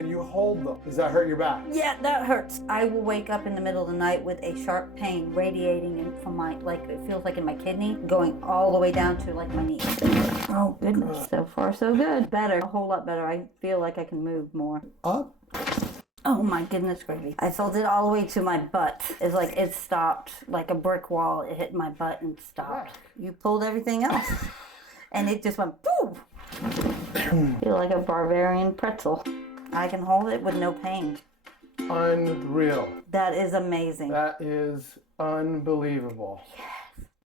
And you hold them. Does that hurt your back? Yeah, that hurts. I will wake up in the middle of the night with a sharp pain radiating in from my, like it feels like in my kidney, going all the way down to like my knee. Oh goodness, so far so good. Better, a whole lot better. I feel like I can move more. Up. Oh my goodness gravy. I felt it all the way to my butt. It's like it stopped, like a brick wall. It hit my butt and stopped. You pulled everything else. And it just went boom. Feel like a barbarian pretzel. I can hold it with no pain. Unreal. That is amazing. That is unbelievable. Yeah.